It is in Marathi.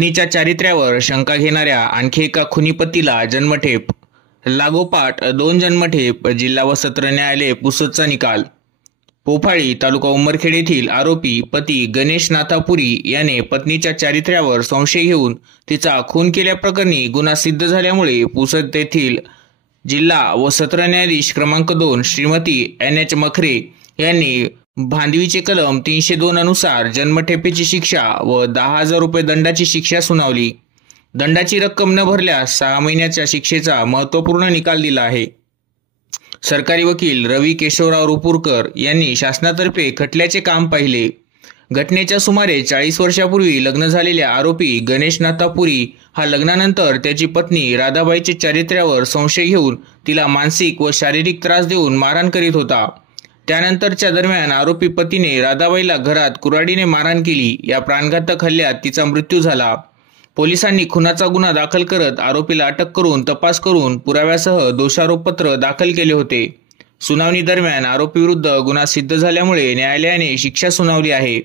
पत्नीच्या चारित्र्यावर शंका घेणाऱ्या आणखी एका खुनी पतीला जन्मठेप. लागोपाठ 2 जन्मठेप. जिल्हा व सत्र न्यायालय पुसदचा निकाल. पोफाळी तालुका उमरखेड येथील आरोपी पती गणेश नाथापुरी याने पत्नीच्या चारित्र्यावर संशय घेऊन तिचा खून केल्याप्रकरणी गुन्हा सिद्ध झाल्यामुळे पुसद येथील जिल्हा व सत्र न्यायाधीश क्रमांक 2 श्रीमती NH मखरे यांनी भांडवीचे कलम 302 अनुसार जन्मठेपेची शिक्षा व 10,000 रुपये दंडाची शिक्षा सुनावली. दंडाची रक्कम न भरल्यास 6 महिन्याच्या शिक्षेचा महत्त्वपूर्ण निकाल दिला आहे. सरकारी वकील रवी केशवराव रुपूरकर यांनी शासनातर्फे खटल्याचे काम पाहिले. घटनेच्या सुमारे 40 वर्षापूर्वी लग्न झालेल्या आरोपी गणेश नाथापुरी हा लग्नानंतर त्याची पत्नी राधाबाईचे चारित्र्यावर संशय घेऊन तिला मानसिक व शारीरिक त्रास देऊन मारहाण करीत होता. त्यानंतरच्या दरम्यान आरोपी पतीने राधाबाईला घरात कुऱ्हाडीने मारहाण केली. या प्राणघातक हल्ल्यात तिचा मृत्यू झाला. पोलिसांनी खुनाचा गुन्हा दाखल करत आरोपीला अटक करून तपास करून पुराव्यासह दोषारोपपत्र दाखल केले होते. सुनावणी दरम्यान आरोपीविरुद्ध गुन्हा सिद्ध झाल्यामुळे न्यायालयाने शिक्षा सुनावली आहे.